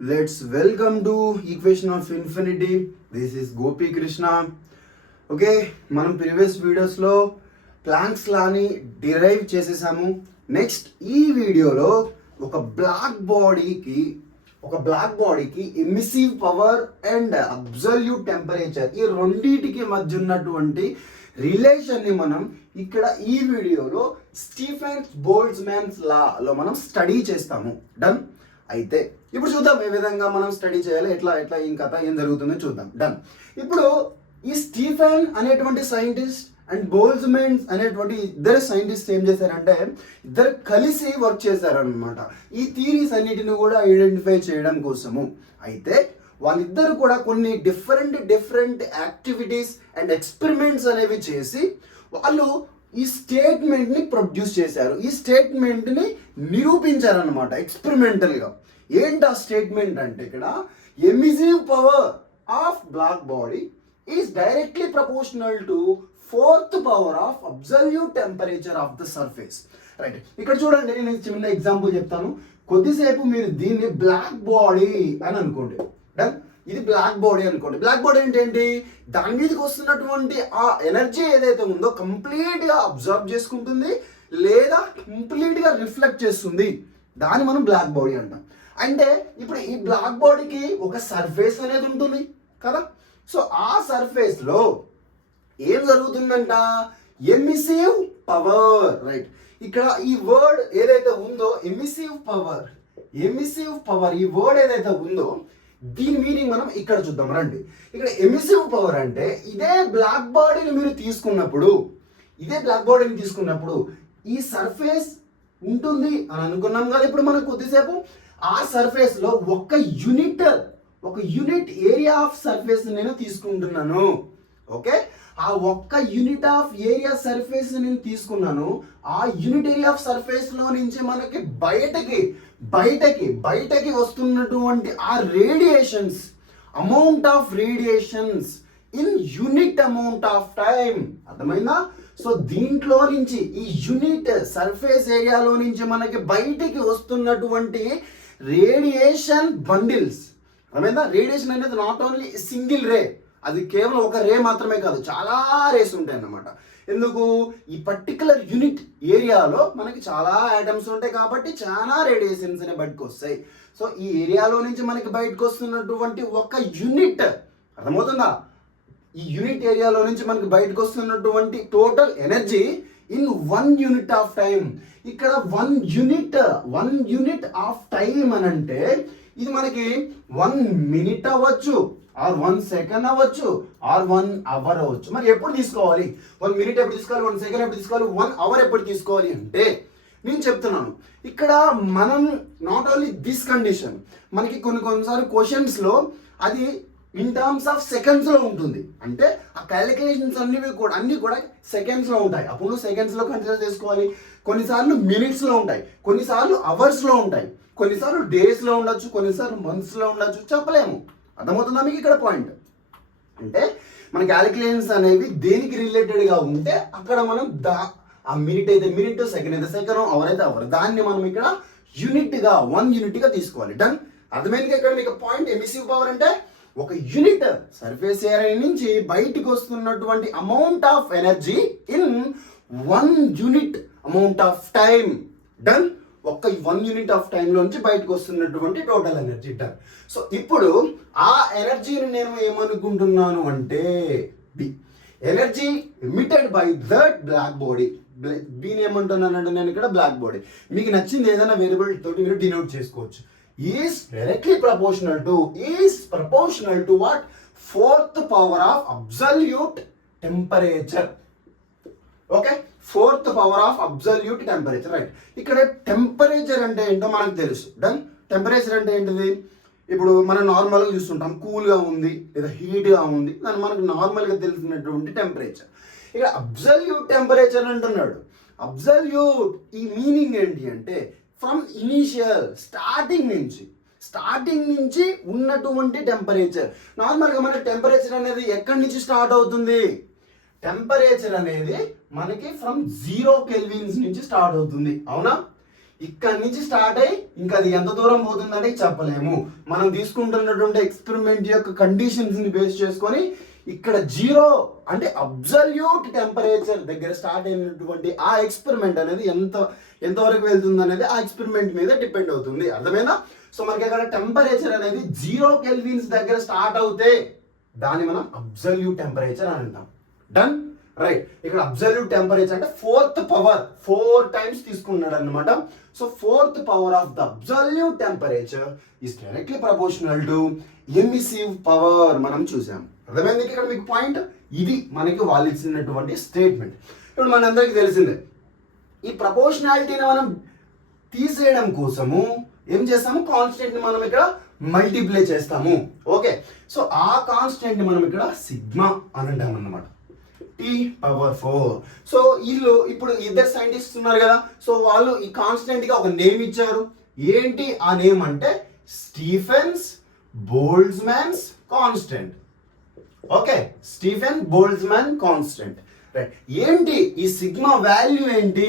Let's welcome to Equation of Infinity. This is Gopi Krishna. Okay, మనం previous వీడియోస్లో planks లాని derive చేసేసాము. Next ఈ వీడియోలో ఒక బ్లాక్ బాడీకి emissive power and absolute temperature ఈ రెండింటికి మధ్య ఉన్నటువంటి రిలేషన్ని మనం ఇక్కడ ఈ వీడియోలో స్టీఫెన్ బోల్ట్జ్మాన్స్ లాలో మనం స్టడీ చేస్తాము. డన్. అయితే ఇప్పుడు చూద్దాం ఏ విధంగా మనం స్టడీ చేయాలి, ఎట్లా ఏం కథ ఏం జరుగుతుందో చూద్దాం. డన్. ఇప్పుడు ఈ స్టీఫెన్ అనేటువంటి సైంటిస్ట్ అండ్ బోల్ట్జ్మాన్స్ అనేటువంటి ఇద్దరు సైంటిస్ట్ ఏం చేశారంటే ఇద్దరు కలిసి వర్క్ చేశారనమాట ఈ థియరీస్ అన్నిటిని కూడా ఐడెంటిఫై చేయడం కోసము. అయితే వాళ్ళిద్దరు కూడా కొన్ని డిఫరెంట్ యాక్టివిటీస్ అండ్ ఎక్స్పెరిమెంట్స్ అనేవి చేసి వాళ్ళు ఈ స్టేట్మెంట్ని ప్రొడ్యూస్ చేశారు. ఈ స్టేట్మెంట్ని నిరూపించారనమాట ఎక్స్పెరిమెంటల్గా. ఏంటి ఆ స్టేట్మెంట్ అంటే ఇక్కడ emissive power of black body is directly proportional to fourth power of absolute temperature of the surface. Right, ఇక్కడ చూడండి, నేను చిన్న ఎగ్జాంపుల్ చెప్తాను. కొద్దిసేపు మీరు దీన్ని బ్లాక్ బాడీ అని అనుకోండి. డన్. ఇది బ్లాక్ బాడీ అనుకోండి. బ్లాక్ బాడీ అంటే ఏంటి? దాని మీదకి వస్తున్నటువంటి ఆ ఎనర్జీ ఏదైతే ఉందో కంప్లీట్గా అబ్జర్వ్ చేసుకుంటుంది లేదా కంప్లీట్గా రిఫ్లెక్ట్ చేస్తుంది. దాన్ని మనం బ్లాక్ బాడీ అంటాం. అంటే ఇప్పుడు ఈ బ్లాక్ బాడీకి ఒక సర్ఫేస్ అనేది ఉంటుంది కదా. సో ఆ సర్ఫేస్లో ఏం జరుగుతుందంట? Emissive power. రైట్, ఇక్కడ ఈ వర్డ్ ఏదైతే ఉందో ఎమిసివ్ పవర్ ఈ వర్డ్ ఏదైతే ఉందో దీని మీనింగ్ మనం ఇక్కడ చూద్దాం. రండి, ఇక్కడ ఎమిసివ్ పవర్ అంటే ఇదే బ్లాక్ బాడీని మీరు తీసుకున్నప్పుడు ఈ సర్ఫేస్ ఉంటుంది అని అనుకున్నాం కదా. ఇప్పుడు మనం కొద్దిసేపు ఆ సర్ఫేస్ లో ఒక యూనిట్ ఏరియా ఆఫ్ సర్ఫేస్ నేను తీసుకుంటున్నాను. ఓకే, ఆ ఒక్క యూనిట్ ఆఫ్ ఏరియా సర్ఫేస్ నేను తీసుకున్నాను. ఆ యూనిట్ ఏరియా ఆఫ్ సర్ఫేస్ లో నుంచి మనకి బయటకి వస్తున్నటువంటి ఆ radiations, amount of radiations in unit amount of time. అర్థమైందా? సో దీంట్లో నుంచి ఈ యూనిట్ సర్ఫేస్ ఏరియాలో నుంచి మనకి బయటికి వస్తున్నటువంటి రేడియేషన్ బండిల్స్. అర్థమైందా? రేడియేషన్ అనేది నాట్ ఓన్లీ సింగిల్ రే, అది కేవలం ఒక రే మాత్రమే కాదు, చాలా రేస్ ఉంటాయి అన్నమాట. ఎందుకు? ఈ పర్టికులర్ యూనిట్ ఏరియాలో మనకి చాలా ఐటమ్స్ ఉంటాయి కాబట్టి చాలా రేడియేషన్స్ అనేవి బయటకు వస్తాయి. సో ఈ ఏరియాలో నుంచి మనకి బయటకు వస్తున్నటువంటి ఒక యూనిట్, అర్థమవుతుందా? ఈ యూనిట్ ఏరియాలో నుంచి మనకి బయటకు వస్తున్నటువంటి total energy in 1 unit of time. ఇక్కడ 1 యూనిట్ ఆఫ్ టైం అని అంటే ఇది మనకి 1 మినిట్ అవ్వచ్చు, ఆర్ 1 సెకండ్ అవ్వచ్చు, ఆర్ 1 అవర్ అవ్వచ్చు. మరి ఎప్పుడు తీసుకోవాలి? 1 మినిట్ ఎప్పుడు తీసుకోవాలి, 1 సెకండ్ ఎప్పుడు తీసుకోవాలి, 1 అవర్ ఎప్పుడు తీసుకోవాలి అంటే నేను చెప్తున్నాను. ఇక్కడ మనం నాట్ ఓన్లీ దిస్ కండిషన్, మనకి కొన్నిసార్లు క్వశ్చన్స్లో అది ఇన్ టర్మ్స్ ఆఫ్ సెకండ్స్లో ఉంటుంది. అంటే ఆ క్యాలిక్యులేషన్స్ అన్నీ కూడా సెకండ్స్లో ఉంటాయి. అప్పుడు సెకండ్స్లో కన్సిడర్ చేసుకోవాలి. కొన్నిసార్లు మినిట్స్లో ఉంటాయి, కొన్నిసార్లు అవర్స్లో ఉంటాయి, కొన్నిసార్లు డేస్లో ఉండొచ్చు, కొన్నిసార్లు మంత్స్లో ఉండొచ్చు, చెప్పలేము. అర్థమవుతుందా మీకు ఇక్కడ పాయింట్? అంటే మన క్యాలిక్యులేషన్స్ అనేవి దేనికి రిలేటెడ్గా ఉంటే అక్కడ మనం ఆ మినిట్ అయితే మినిట్, సెకండ్ అయితే సెకండ్, అవర్ అయితే అవర్, దాన్ని మనం ఇక్కడ యూనిట్గా 1 యూనిట్గా తీసుకోవాలి. డన్. అర్థమైంది ఇక్కడ మీకు పాయింట్? ఎమిసివ్ పవర్ అంటే ఒక యూనిట్ సర్ఫేస్ ఏరియా నుంచి బయటికి వస్తున్నటువంటి amount of energy in 1 unit amount of time. Done. ఒక్క 1 యూనిట్ ఆఫ్ టైంలో నుంచి బయటకు వస్తున్నటువంటి టోటల్ ఎనర్జీ. డన్. సో ఇప్పుడు ఆ ఎనర్జీని నేను ఏమనుకుంటున్నాను అంటే energy emitted by that black body. దీని ఏమంటున్నానంటే నేను ఇక్కడ బ్లాక్ బాడీ, మీకు నచ్చింది ఏదైనా వేరియబుల్ తోటి మీరు డినోట్ చేసుకోవచ్చు. Is directly proportional to what? 4th power of absolute temperature. Okay, 4th power of absolute temperature. Right, ఇక్కడ టెంపరేచర్ అంటే ఏంటో మనకు తెలుసు. డన్. టెంపరేచర్ అంటే ఏంటిది? ఇప్పుడు మనం నార్మల్గా చూస్తుంటాం, కూల్గా ఉంది లేదా హీట్గా ఉంది, దాన్ని మనకు నార్మల్గా తెలిసినటువంటి టెంపరేచర్. ఇక అబ్సల్యూట్ టెంపరేచర్ అంటున్నాడు. అబ్సల్యూట్ ఈ మీనింగ్ ఏంటి అంటే ఫ్రమ్ ఇనీషియల్ స్టార్టింగ్ నుంచి ఉన్నటువంటి టెంపరేచర్. నార్మల్గా మన టెంపరేచర్ అనేది ఎక్కడి నుంచి స్టార్ట్ అవుతుంది? టెంపరేచర్ అనేది మనకి ఫ్రమ్ 0 కెల్విన్స్ నుంచి స్టార్ట్ అవుతుంది. అవునా? ఇక్కడి నుంచి స్టార్ట్ అయ్యి ఇంకా అది ఎంత దూరం పోతుందంటే చెప్పలేము. మనం తీసుకుంటున్నటువంటి ఎక్స్పెరిమెంట్ యొక్క కండిషన్స్ ని బేస్ చేసుకొని ఇక్కడ 0 అంటే అబ్సల్యూట్ టెంపరేచర్ దగ్గర స్టార్ట్ అయినటువంటి ఆ ఎక్స్పెరిమెంట్ అనేది ఎంతవరకు వెళ్తుంది అనేది ఆ ఎక్స్పెరిమెంట్ మీద డిపెండ్ అవుతుంది. అర్థమైందా? సో మనకి ఇక్కడ టెంపరేచర్ అనేది 0 కెల్విన్స్ దగ్గర స్టార్ట్ అవుతే దాన్ని మనం అబ్సల్యూట్ టెంపరేచర్ అని అంటాం. Done, right. ఇక్కడ అబ్సల్యూట్ టెంపరేచర్ అంటే 4th పవర్ 4 టైమ్స్ తీసుకున్నాడు అనమాట. So 4th power of the absolute temperature is directly proportional to emissive power. మనం చూసాం. అర్థమైంది ఇక్కడ మీకు పాయింట్? ఇది మనకి వాళ్ళు ఇచ్చినటువంటి స్టేట్మెంట్. ఇప్పుడు మనందరికీ తెలిసిందే ఈ ప్రపోర్షనాలిటీని మనం తీసేయడం కోసము ఏం చేస్తాము, కాన్స్టెంట్ ని మనం ఇక్కడ మల్టిప్లై చేస్తాము. ఓకే, సో ఆ కాన్స్టెంట్ ని మనం ఇక్కడ సిగ్మా అని అంటాం అన్నమాట, T⁴. సో వీళ్ళు ఇప్పుడు ఇద్దరు సైంటిస్ట్ ఉన్నారు కదా, సో వాళ్ళు ఈ కాన్స్టెంట్ గా ఒక నేమ్ ఇచ్చారు. ఏంటి ఆ నేమ్ అంటే Stefan's Boltzmann's constant. Okay, Stefan Boltzmann constant. Right. ఏంటి ఈ సిగ్మా వాల్యూ ఏంటి?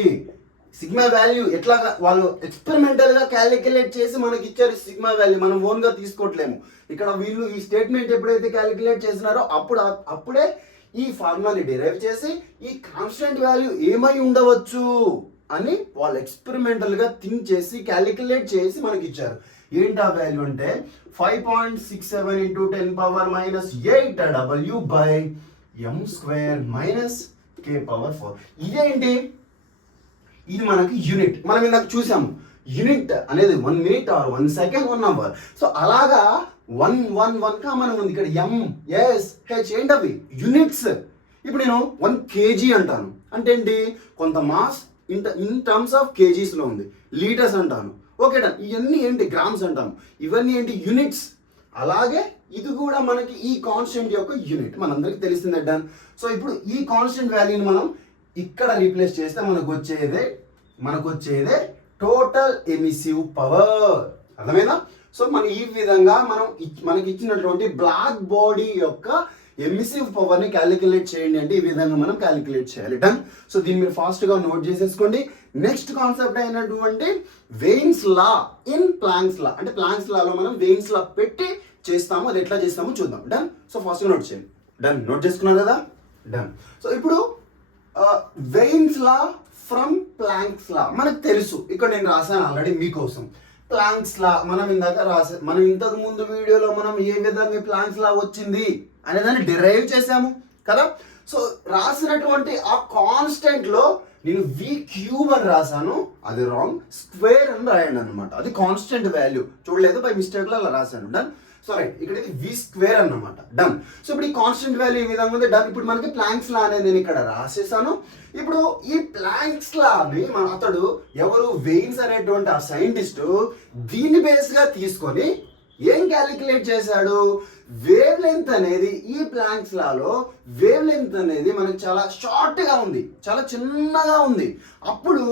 సిగ్మా వాల్యూ ఎట్లా వాళ్ళు ఎక్స్పెరిమెంటల్ గా క్యాలిక్యులేట్ చేసి మనకి ఇచ్చారు. సిగ్మా వాల్యూ మనం ఓన్ గా తీసుకోవట్లేము. ఇక్కడ వీళ్ళు ఈ స్టేట్మెంట్ ఎప్పుడైతే క్యాలిక్యులేట్ చేసినారో అప్పుడే ఈ ఫార్ములాని డిరైవ్ చేసి ఈ కాన్స్టెంట్ వాల్యూ ఏమై ఉండవచ్చు అని వాళ్ళు ఎక్స్పెరిమెంటల్ గా థింక్ చేసి క్యాలిక్యులేట్ చేసి మనకి ఇచ్చారు. ఏంటి ఆ వాల్యూ అంటే 5.67 × 10⁻⁸ W/m² - K⁴. ఇదేంటి? ఇది మనకి యూనిట్. మనం ఇందాక చూసాము యూనిట్ అనేది 1 minute or 1 second 1 hour. So అలాగా 1 కామన్ ఉంది ఇక్కడ. MSH ఏంటవి? యూనిట్స్. ఇప్పుడు నేను 1 kg అంటాను అంటే ఏంటి? కొంత mass in terms of kgs లో ఉంది. లీటర్స్ అంటాను. Okay done. ఇవన్నీ ఏంటి? గ్రామ్స్ అంటాము. ఇవన్నీ ఏంటి? యూనిట్స్. అలాగే ఇది కూడా మనకి ఈ కాన్స్టెంట్ యొక్క యూనిట్ మనందరికి తెలిసిందే. డన్. సో ఇప్పుడు ఈ కాన్స్టెంట్ వాల్యూని మనం ఇక్కడ రీప్లేస్ చేస్తే మనకు వచ్చేదే టోటల్ ఎమిసివ్ పవర్. అర్థమైనా? సో మనం ఈ విధంగా మనకి ఇచ్చినటువంటి బ్లాక్ బాడీ యొక్క ఎమిసివ్ పవర్ ని క్యాలిక్యులేట్ చేయండి అంటే ఈ విధంగా మనం క్యాలిక్యులేట్ చేయాలి. డన్. సో దీన్ని మీరు ఫాస్ట్ గా నోట్ చేసేసుకోండి. నెక్స్ట్ కాన్సెప్ట్ అయినటువంటి వెయిన్స్ లా ఇన్ ప్లాంక్స్ లా, అంటే ప్లాంక్స్ లాలో మనం వెయిన్స్ లా పెట్టి చేస్తాము. అది ఎట్లా చేస్తామో చూద్దాం. డన్. సో ఫాస్ట్ గా నోట్ చేయండి. డన్. నోట్ చేసుకున్నారు కదా? డన్. సో ఇప్పుడు వెయిన్స్ లా ఫ్రమ్ ప్లాంక్స్ లా మనకు తెలుసు. ఇక్కడ నేను రాశాను ఆల్రెడీ మీకోసం. ప్లాంక్స్ లా మనం ఇంతకు ముందు వీడియోలో మనం ఏ విధంగా ప్లాంక్స్ లా వచ్చింది అనే దాన్ని డిరైవ్ చేసాము కదా. సో రాసినటువంటి ఆ కాన్స్టెంట్ లో నేను V³ అని రాశాను, అది రాంగ్. స్క్వేర్ అని రాయండి అనమాట. అది కాన్స్టెంట్ వాల్యూ. చూడలేదు, బై మిస్టేక్ లో అలా రాశాను. డన్. సో రైట్, ఇక్కడ ఇది V² అన్నమాట. డన్. సో ఇప్పుడు ఈ కాన్స్టెంట్ వాల్యూ ఈ విధంగా ఉంది. డన్. ఇప్పుడు మనకి ప్లాంక్స్ లా అనేది నేను ఇక్కడ రాసేసాను. ఇప్పుడు ఈ ప్లాంక్స్ లాని అతడు ఎవరు, వెయిన్స్ అనేటువంటి ఆ సైంటిస్ట్ దీన్ని బేస్ గా తీసుకొని ఏం క్యాలిక్యులేట్ చేశాడు? వేవ్ లెంత్ అనేది ఈ ప్లాంక్స్ లాలో వేవ్ లెంత్ అనేది మనకి చాలా షార్ట్ గా ఉంది, చాలా చిన్నగా ఉంది. అప్పుడు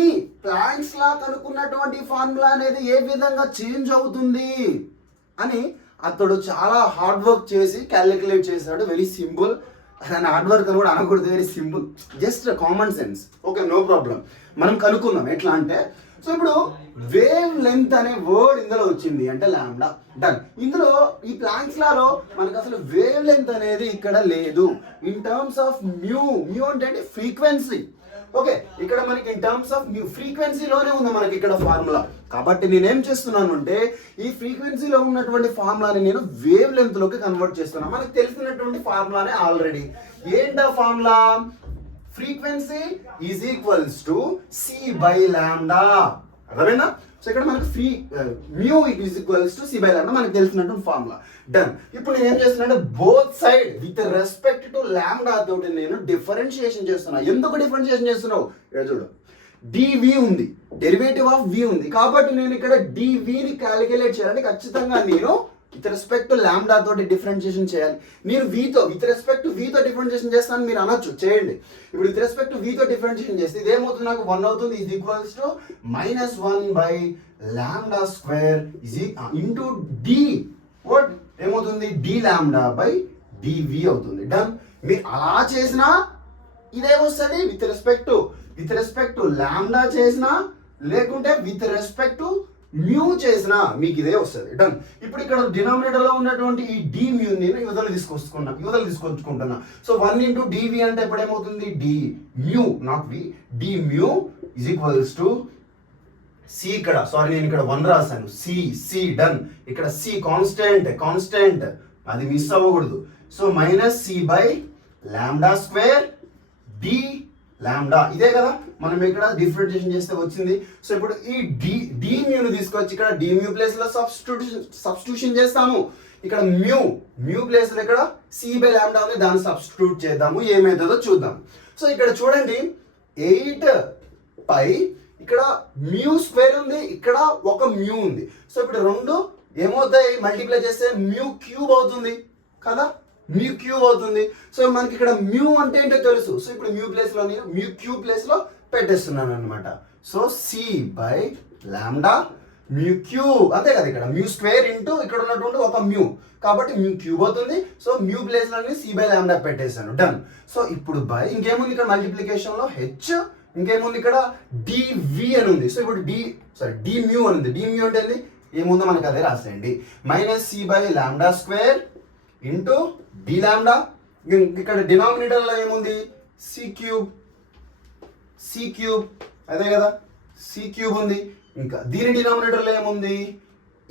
ఈ ప్లాంక్స్ లా కనుక్కున్నటువంటి ఫార్ములా అనేది ఏ విధంగా చేంజ్ అవుతుంది అని అతడు చాలా హార్డ్ వర్క్ చేసి క్యాలిక్యులేట్ చేశాడు. Very simple. దాని హార్డ్ వర్క్ అని కూడా అనకూడదు, very simple, just common sense. Okay, no problem. మనం కనుక్కుందాం ఎట్లా అంటే. సో ఇప్పుడు వేవ్ లెంత్ అనే వర్డ్ ఇందులో వచ్చింది అంటే లాంబ్డా. డన్. ఇందులో ఈ ప్లాంక్స్ లాలో మనకు అసలు వేవ్ లెంత్ అనేది ఇక్కడ లేదు. ఇన్ టర్మ్స్ ఆఫ్ మ్యూ అంటే ఫ్రీక్వెన్సీ. ఓకే, ఇక్కడ మనకి ఇన్ టర్మ్స్ ఆఫ్ మ్యూ ఫ్రీక్వెన్సీలోనే ఉంది మనకి ఇక్కడ ఫార్ములా. కాబట్టి నేనేం చేస్తున్నాను అంటే ఈ ఫ్రీక్వెన్సీలో ఉన్నటువంటి ఫార్ములాని నేను వేవ్ లెంత్ లోకి కన్వర్ట్ చేస్తున్నాను. మనకు తెలిసినటువంటి ఫార్ములానే ఆల్రెడీ. ఏంటా formula? Frequency is equals to C/λ. అర్థమైనా? సో ఇక్కడ మనకి mu is equals to C/λ మనకు తెలిసినటువంటి ఫార్ములా. డన్. ఇప్పుడు నేను ఏం చేస్తున్నానంటే both side with respect to lambda తోటి నేను డిఫరెన్షియేషన్ చేస్తున్నా. ఎందుకు డిఫరెన్షియేషన్ చేస్తున్నావు? ఇక్కడ చూడు, dv ఉంది, డెరివేటివ్ ఆఫ్ v ఉంది. కాబట్టి నేను ఇక్కడ dv ని క్యాలిక్యులేట్ చేయాలంటే ఖచ్చితంగా నేను విత్ రెస్పెక్ట్ టు లాంబ్డా తోటి డిఫరెన్షియేషన్ చేయాలి. నేను విత్ రెస్పెక్ట్ టు తో డిఫరెన్షియేషన్ చేస్తాను మీరు అనొచ్చు, చేయండి. ఇప్పుడు విత్ రెస్పెక్ట్ టు తో డిఫరెన్షియేషన్ చేస్తే ఇదేమవుతుంది? నాకు 1 అవుతుంది. Is equals to -1/λ² into d. What ఏమవుతుంది? dλ/dv అవుతుంది. డన్. మీరు అలా చేసినా ఇదేమొస్తుంది? విత్ రెస్పెక్ట్ టు లాంబ్డా చేసినా లేకుంటే విత్ రెస్పెక్ట్ టు మ్యూ చేసిన మీకు ఇదే వస్తుంది. డన్. ఇప్పుడు ఇక్కడ డినామినేటర్ లో ఉన్నటువంటి ఈ డి మ్యూ నేను యువతలు తీసుకొచ్చుకుంటున్నా. సో 1 ఇంటూ డివి అంటే ఇప్పుడు ఏమవుతుంది, d mu not v, d mu is equals to c, ఇక్కడ సారీ నేను ఇక్కడ 1 రాశాను, సి డన్. ఇక్కడ సి కాన్స్టెంట్ అది మిస్ అవ్వకూడదు. So minus C by lambda square d lambda, ఇదే కదా మనం ఇక్కడ డిఫరెన్షియేషన్ చేస్తే వచ్చింది. సో ఇప్పుడు ఈ డి మ్యూని తీసుకొచ్చి ఇక్కడ డి మ్యూ ప్లేస్ లో సబ్స్టిట్యూషన్ చేస్తాము. ఇక్కడ మ్యూ ప్లేస్ లో ఇక్కడ సి బై లాంబ్డా ఉంది, దాన్ని సబ్స్టిట్యూట్ చేద్దాము, ఏమవుతుందో చూద్దాం. సో ఇక్కడ చూడండి 8 పై ఇక్కడ మ్యూ స్క్వేర్ ఉంది, ఇక్కడ ఒక మ్యూ ఉంది. సో ఇప్పుడు రెండు ఏమవుతాయి, మల్టిప్లై చేస్తే మ్యూ క్యూబ్ అవుతుంది కదా, మ్యూ క్యూబ్ అవుతుంది. సో మనకి ఇక్కడ మ్యూ అంటే ఏంటో తెలుసు. సో ఇప్పుడు మ్యూ ప్లేస్ లో నేను మ్యూ క్యూబ్ ప్లేస్ లో పెట్టేస్తున్నాను అనమాట. So c by lambda mu cube, అంతే కదా, ఇక్కడ మ్యూ స్క్వేర్ ఇంటూ ఇక్కడ ఉన్నటువంటి ఒక మ్యూ, కాబట్టి మ్యూ క్యూబ్ అవుతుంది. సో మ్యూ ప్లేస్ లో సి బై లాంబ్డా పెట్టేశాను, డన్. సో ఇప్పుడు బై ఇంకేముంది ఇక్కడ మల్టిప్లికేషన్ లో హెచ్, ఇంకేముంది ఇక్కడ డివి అని ఉంది. సో ఇప్పుడు డి మ్యూ అని ఉంది. డి మ్యూ అంటే ఏముందో మనకు అదే రాసేయండి, minus C by lambda square into D lambda. ఇక్కడ డినామినేటర్ లో ఏముంది, సి క్యూబ్ అదే కదా, సి క్యూబ్ ఉంది. ఇంకా దీని డినామినేటర్ లో ఏముంది,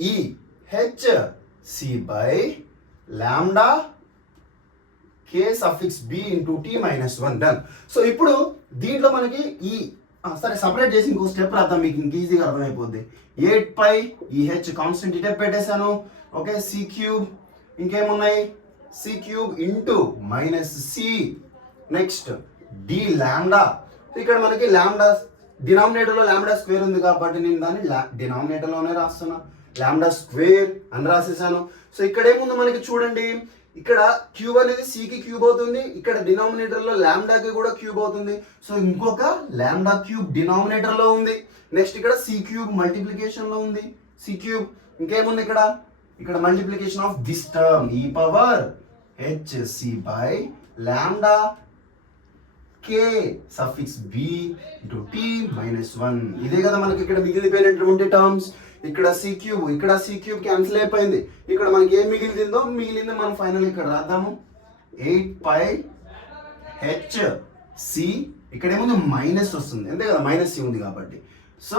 e h c by lambda k suffix b into t minus 1 done. So ఇప్పుడు దీంట్లో మనకి ఈ సరే సపరేట్ చేసి ఇంకో స్టెప్ రాద్దాం, మీకు ఇంక ఈజీగా అర్థమైపోద్ది. 8 పై ఈ హెచ్ కాన్స్టెంట్ ఇటే పెట్టేశాను, ఓకే. సి క్యూబ్, ఇంకేమున్నాయి, c cube into minus c, next d lambda. ఇక్కడ మనకి లాంబ్డా డినామినేటర్ లో లాంబ్డా స్క్వేర్ ఉంది కాబట్టి నేను దాన్ని డినామినేటర్ లోనే రాస్తున్నా, లాంబ్డా స్క్వేర్ అని రాసేసాను. సో ఇక్కడ ఏముంది మనకి చూడండి, ఇక్కడ క్యూబ్ అనేది సికి క్యూబ్ అవుతుంది, ఇక్కడ డినామినేటర్ లో లాంబ్డాకి కూడా క్యూబ్ అవుతుంది. సో ఇంకొక లాంబ్డా క్యూబ్ డినామినేటర్ లో ఉంది. నెక్స్ట్ ఇక్కడ సి క్యూబ్ మల్టిప్లికేషన్ లో ఉంది, సి క్యూబ్. ఇంకేముంది ఇక్కడ multiplication of this term e power h c by lambda k suffix b into t minus 1, ఇదే కదా మనకి ఇక్కడ మిగిలిపోయినటువంటి టర్మ్స్. ఇక్కడ సి క్యూబ్ క్యాన్సిల్ అయిపోయింది. ఇక్కడ మనకి ఏం మిగిలిందో మనం ఫైనల్ ఇక్కడ రాద్దాము, 8 పై హెచ్ సి, ఇక్కడ ఏముంది మైనస్ వస్తుంది, అంతే కదా, మైనస్ సి ఉంది కాబట్టి. సో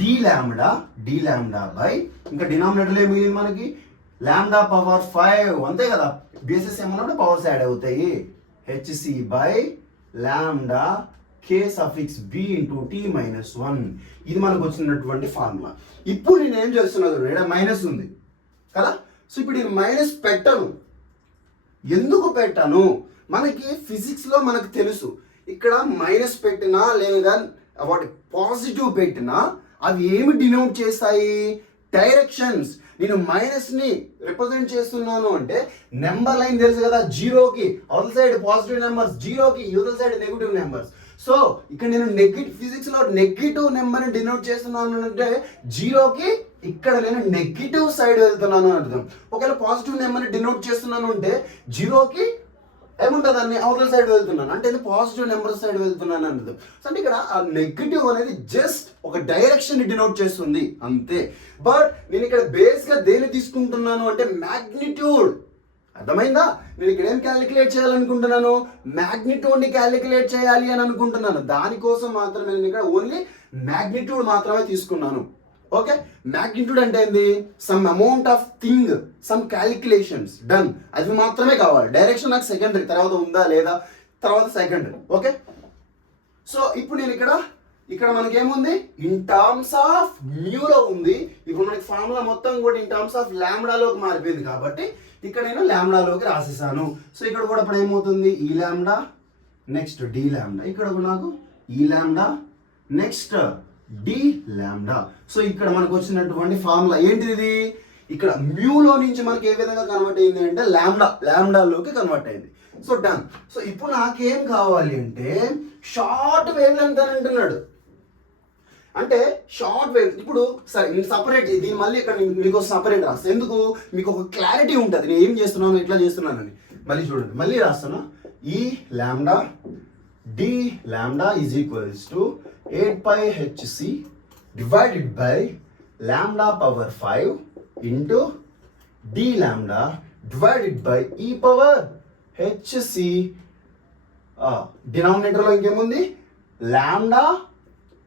డి లాంబ్డా బై ఇంకా డినామినేటర్లో ఏం మిగిలింది మనకి, లాంబ్డా పవర్ 5, అంతే కదా, బేసెస్ ఏమన్నా పవర్స్ యాడ్ అవుతాయి, HC by lambda k suffix b into t minus 1, ఇది మనకు వచ్చినటువంటి ఫార్ములా. ఇప్పుడు నేను ఏం చేస్తున్నాను, ఇక్కడ మైనస్ ఉంది కదా. సో ఇప్పుడు నేను మైనస్ పెట్టను, ఎందుకు పెట్టాను, మనకి ఫిజిక్స్ లో మనకు తెలుసు, ఇక్కడ మైనస్ పెట్టినా లేదా వాటి పాజిటివ్ పెట్టినా అవి ఏమి డినోట్ చేస్తాయి, డైరెక్షన్స్. నేను మైనస్ ని రిప్రజెంట్ చేస్తున్నాను అంటే నెంబర్ లైన్ తెలుసు కదా, జీరోకి అవతల సైడ్ పాజిటివ్ నెంబర్స్, జీరోకి యువతల సైడ్ నెగిటివ్ నెంబర్స్. సో ఇక్కడ నేను ఫిజిక్స్ లో నెగిటివ్ నెంబర్ ని డినోట్ చేస్తున్నాను అంటే జీరోకి ఇక్కడ నేను నెగిటివ్ సైడ్ వెళ్తున్నాను అని అర్థం. ఒకవేళ పాజిటివ్ నెంబర్ ని డినోట్ చేస్తున్నాను అంటే జీరోకి ఏముంటుంది అన్ని అవతల సైడ్ వెళ్తున్నాను అంటే పాజిటివ్ నెంబర్ సైడ్ వెళ్తున్నాను అని అర్థం. సో అంటే ఇక్కడ ఆ నెగిటివ్ అనేది జస్ట్ ఒక డైరెక్షన్ ని డినోట్ చేస్తుంది అంతే. బట్ నేను ఇక్కడ బేస్ గా దేని తీసుకుంటున్నాను అంటే మ్యాగ్నిట్యూడ్, అర్థమైందా? నేను ఇక్కడ ఏం క్యాలిక్యులేట్ చేయాలనుకుంటున్నాను, మ్యాగ్నిట్యూడ్ ని క్యాలిక్యులేట్ చేయాలి అని అనుకుంటున్నాను. దానికోసం మాత్రమే నేను ఇక్కడ ఓన్లీ మ్యాగ్నిట్యూడ్ మాత్రమే తీసుకున్నాను. ఓకే, మ్యాగ్నిట్యూడ్ అంటే ఏంది, some amount of thing, some calculations done, అది మాత్రమే కావాలి. డైరెక్షన్ నాకు సెకండరీ, తర్వాత ఉందా లేదా తర్వాత సెకండరీ. ఓకే, సో ఇప్పుడు నేను ఇక్కడ మనకి ఏముంది, ఇన్ టర్మ్స్ ఆఫ్ మ్యూలో ఉంది. ఇప్పుడు మనకి ఫార్ములా మొత్తం కూడా ఇన్ టర్మ్స్ ఆఫ్ లాంబ్డాలోకి మారిపోయింది కాబట్టి ఇక్కడ నేను లాంబ్డాలోకి రాసేసాను. సో ఇక్కడ కూడా ఇప్పుడు ఏమవుతుంది, ఈ లాంబ్డా నెక్స్ట్ డి లాంబ్డా, ఇక్కడ కూడా నాకు ఈ lambda next d lambda. So ఇక్కడ మనకు వచ్చినటువంటి ఫార్ములా ఏంటిది, ఇక్కడ మ్యూలో నుంచి మనకి ఏ విధంగా కన్వర్ట్ అయింది అంటే లాంబ్డాలోకి కన్వర్ట్ అయింది. So done. సో ఇప్పుడు నాకేం కావాలి అంటే షార్ట్ వేవ్ లెంగ్త్ అని అంటున్నాడు. అంటే షార్ట్ వేవ్, ఇప్పుడు సరే నేను సపరేట్ దీన్ని మళ్ళీ ఇక్కడ మీకు సపరేట్ రాస్తాను, ఎందుకు మీకు ఒక క్లారిటీ ఉంటుంది నేను ఏం చేస్తున్నాను ఎట్లా చేస్తున్నానని. మళ్ళీ చూడండి, మళ్ళీ రాస్తాను, ఈ lambda D lambda is equals to 8 pi HC divided by lambda power 5 into D lambda divided by E power HC. డినామినేటర్లో ఇంకేముంది, లాంబ్డా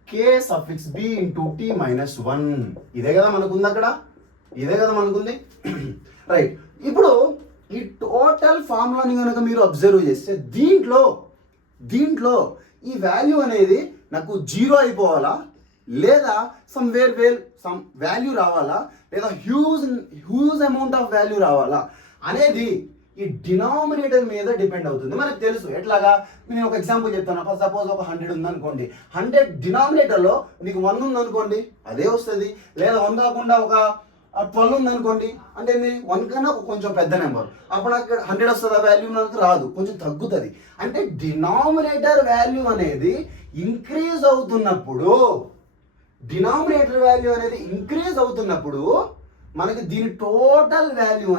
కే suffix B into T minus 1. ఇదే కదా మనకుంది అక్కడ, ఇదే కదా మనకుంది. రైట్, ఇప్పుడు ఈ టోటల్ ఫార్ములాని కనుక మీరు అబ్జర్వ్ చేస్తే దీంట్లో ఈ వాల్యూ అనేది నాకు 0 అయిపోవాలా, లేదా సమ్ వాల్యూ రావాలా, లేదా హ్యూజ్ అమౌంట్ ఆఫ్ వాల్యూ రావాలా అనేది ఈ డినామినేటర్ మీద డిపెండ్ అవుతుంది. మనకు తెలుసు ఎట్లాగా. నేను ఒక ఎగ్జాంపుల్ చెప్తాను. సపోజ్ ఒక 100 ఉందనుకోండి, 100 డినామినేటర్లో నీకు 1 ఉందనుకోండి, అదే వస్తుంది. లేదా 1 కాకుండా ఒక 12 ఉందనుకోండి, అంటే 1 కన్నా కొంచెం పెద్ద నెంబర్, అప్పుడు అక్కడ 100 వస్తుంది. ఆ వాల్యూ నాకు రాదు, కొంచెం తగ్గుతుంది. అంటే డినామినేటర్ వాల్యూ అనేది ఇంక్రీజ్ అవుతున్నప్పుడు, మనకి దీని టోటల్ వాల్యూ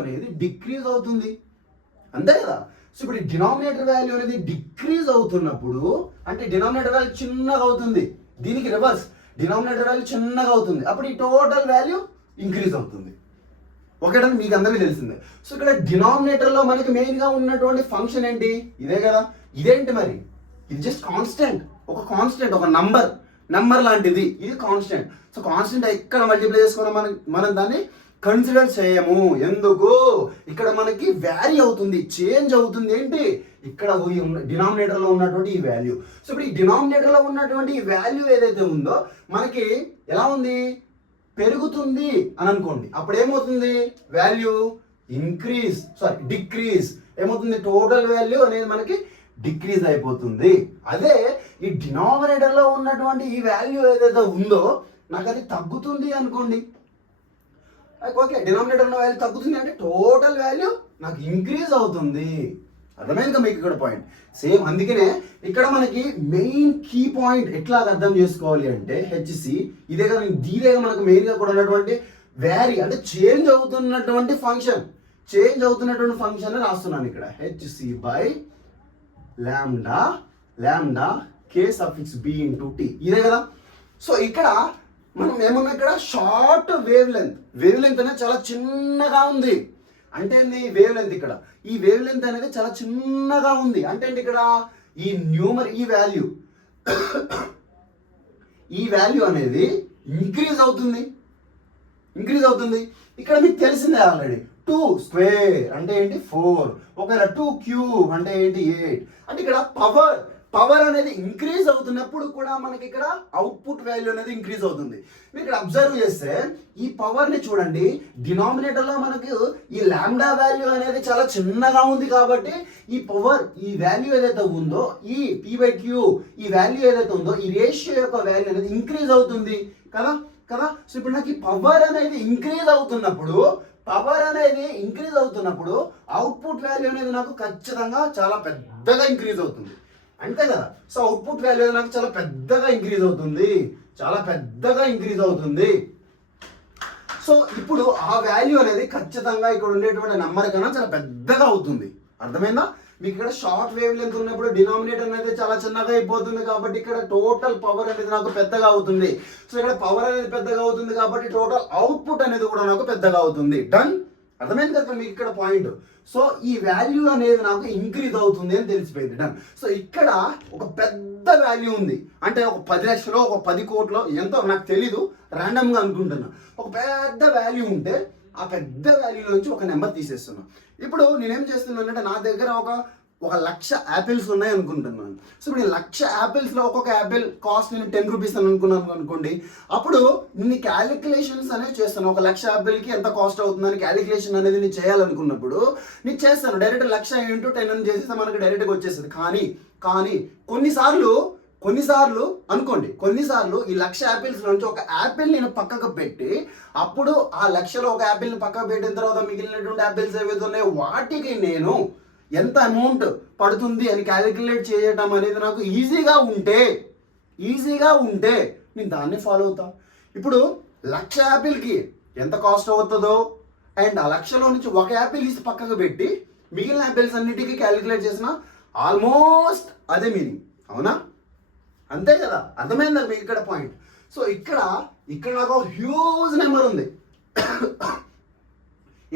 అనేది డిక్రీజ్ అవుతుంది, అంతే కదా. సో ఇప్పుడు డినామినేటర్ వాల్యూ అనేది డిక్రీజ్ అవుతున్నప్పుడు అంటే డినామినేటర్ వాల్యూ చిన్నగా అవుతుంది, దీనికి రివర్స్, డినామినేటర్ వాల్యూ చిన్నగా అవుతుంది, అప్పుడు ఈ టోటల్ వాల్యూ ఇంక్రీజ్ అవుతుంది. ఓకేనా, మీకు అందరికీ తెలిసిందే. సో ఇక్కడ డినామినేటర్లో మనకి మెయిన్గా ఉన్నటువంటి ఫంక్షన్ ఏంటి, ఇదే కదా. ఇదేంటి మరి, ఇది జస్ట్ కాన్స్టెంట్, ఒక నంబర్ లాంటిది, ఇది కాన్స్టెంట్. సో కాన్స్టెంట్ ఎక్కడ మల్టిప్లై చేసుకున్నా మనం దాన్ని కన్సిడర్ చేయము. ఎందుకు, ఇక్కడ మనకి వ్యారీ అవుతుంది, చేంజ్ అవుతుంది. ఏంటి, ఇక్కడ డినామినేటర్లో ఉన్నటువంటి ఈ వాల్యూ. సో ఇప్పుడు ఈ డినామినేటర్లో ఉన్నటువంటి ఈ వాల్యూ ఏదైతే ఉందో మనకి ఎలా ఉంది, పెరుగుతుంది అని అనుకోండి. అప్పుడు ఏమవుతుంది, వాల్యూ డిక్రీజ్ ఏమవుతుంది, టోటల్ వాల్యూ అనేది మనకి డిక్రీజ్ అయిపోతుంది. అదే ఈ డినామినేటర్లో ఉన్నటువంటి ఈ వాల్యూ ఏదైతే ఉందో నాకు అది తగ్గుతుంది అనుకోండి. ఓకే, డినామినేటర్ ఉన్న వాల్యూ తగ్గుతుంది అంటే టోటల్ వాల్యూ నాకు ఇంక్రీజ్ అవుతుంది. అర్థమైంది మీకు ఇక్కడ పాయింట్. సేమ్ అందుకనే ఇక్కడ మనకి మెయిన్ కీ పాయింట్ ఎట్లా అర్థం చేసుకోవాలి అంటే హెచ్సి ఇదే కదా, మనకు మెయిన్గా కూడా ఉన్నటువంటి వ్యారీ అంటే చేంజ్ అవుతున్నటువంటి ఫంక్షన్ రాస్తున్నాను ఇక్కడ. H c by lambda K suffix B into t, ఇదే కదా. సో ఇక్కడ మనం ఏమన్నా ఇక్కడ షార్ట్ వేవ్ లెంత్ అనేది చాలా చిన్నగా ఉంది. అంటే ఈ వేవ్ లెంత్ అనేది చాలా చిన్నగా ఉంది. అంటే ఇక్కడ ఈ వాల్యూ అనేది ఇంక్రీజ్ అవుతుంది. ఇక్కడ మీకు తెలిసిందే ఆల్రెడీ, 2 స్క్వేర్ అంటే ఏంటి 4, ఒకవేళ 2 క్యూబ్ అంటే ఏంటి 8. అంటే ఇక్కడ పవర్ అనేది ఇంక్రీజ్ అవుతున్నప్పుడు కూడా మనకి ఇక్కడ అవుట్పుట్ వాల్యూ అనేది ఇంక్రీజ్ అవుతుంది. మీరు ఇక్కడ అబ్జర్వ్ చేస్తే ఈ పవర్ని చూడండి, డినామినేటర్లో మనకి ఈ లాంబ్డా వాల్యూ అనేది చాలా చిన్నగా ఉంది కాబట్టి ఈ వాల్యూ ఏదైతే ఉందో, ఈ p/q ఈ వాల్యూ ఏదైతే ఉందో, ఈ రేషియో యొక్క వాల్యూ అనేది ఇంక్రీజ్ అవుతుంది కదా. సో ఇప్పుడు నాకు ఈ పవర్ అనేది ఇంక్రీజ్ అవుతున్నప్పుడు అవుట్పుట్ వాల్యూ అనేది నాకు ఖచ్చితంగా చాలా పెద్దగా ఇంక్రీజ్ అవుతుంది, అంతే కదా. సో అవుట్పుట్ వాల్యూ నాకు చాలా పెద్దగా ఇంక్రీజ్ అవుతుంది. సో ఇప్పుడు ఆ వాల్యూ అనేది ఖచ్చితంగా ఇక్కడ ఉండేటువంటి నెంబర్ కన్నా చాలా పెద్దగా అవుతుంది. అర్థమైందా మీకు? ఇక్కడ షార్ట్ వేవ్ లెంత్ ఉన్నప్పుడు డినామినేటర్ అనేది చాలా చిన్నగా అయిపోతుంది కాబట్టి ఇక్కడ టోటల్ పవర్ అనేది నాకు పెద్దగా అవుతుంది. సో ఇక్కడ పవర్ అనేది పెద్దగా అవుతుంది కాబట్టి టోటల్ అవుట్పుట్ అనేది కూడా నాకు పెద్దగా అవుతుంది. డన్, అర్థమైంది కదా మీకు ఇక్కడ పాయింట్. సో ఈ వాల్యూ అనేది నాకు ఇంక్రీజ్ అవుతుంది అని తెలిసిపోయింది. డన్. సో ఇక్కడ ఒక పెద్ద వాల్యూ ఉంది, అంటే ఒక 10 లక్షలు, ఒక 10 కోట్లు, ఎంతో నాకు తెలీదు, ర్యాండమ్గా అనుకుంటున్నా. ఒక పెద్ద వాల్యూ ఉంటే ఆ పెద్ద వాల్యూ నుంచి ఒక నెంబర్ తీసేస్తున్నా. ఇప్పుడు నేనేం చేస్తున్నాను అంటే నా దగ్గర ఒక 1,00,000 యాపిల్స్ ఉన్నాయి అనుకుంటున్నాను. సో ఇప్పుడు 1,00,000 యాపిల్స్లో ఒక్కొక్క యాపిల్ కాస్ట్ నేను 10 రూపీస్ అని అనుకున్నాను అనుకోండి. అప్పుడు నేను క్యాలిక్యులేషన్స్ అనేవి చేస్తాను. 1,00,000 యాపిల్కి ఎంత కాస్ట్ అవుతుందని క్యాలిక్యులేషన్ అనేది నేను చేయాలనుకున్నప్పుడు నేను చేస్తాను. డైరెక్ట్ 1,00,000 × 10 అని చేసేస్తే మనకు డైరెక్ట్గా వచ్చేస్తుంది. కానీ కొన్నిసార్లు ఈ 1,00,000 యాపిల్స్ నుంచి ఒక యాపిల్ నేను పక్కకు పెట్టి, అప్పుడు ఆ 1,00,000లో ఒక యాపిల్ని పక్కకు పెట్టిన తర్వాత మిగిలినటువంటి యాపిల్స్ ఏవైతే ఉన్నాయో వాటికి నేను ఎంత అమౌంట్ పడుతుంది అని క్యాలిక్యులేట్ చేయడం అనేది నాకు ఈజీగా ఉంటే నేను దాన్ని ఫాలో అవుతా. ఇప్పుడు 1,00,000 యాపిల్కి ఎంత కాస్ట్ అవుతుందో అండ్ ఆ 1,00,000లో నుంచి ఒక యాపిల్ తీసి పక్కకు పెట్టి మిగిలిన యాపిల్స్ అన్నిటికీ క్యాలిక్యులేట్ చేసిన ఆల్మోస్ట్ అదే మీనింగ్, అవునా? అంతే కదా, అర్థమైందా మీకు ఇక్కడ పాయింట్? సో ఇక్కడ నాకు ఒక హ్యూజ్ నెంబర్ ఉంది,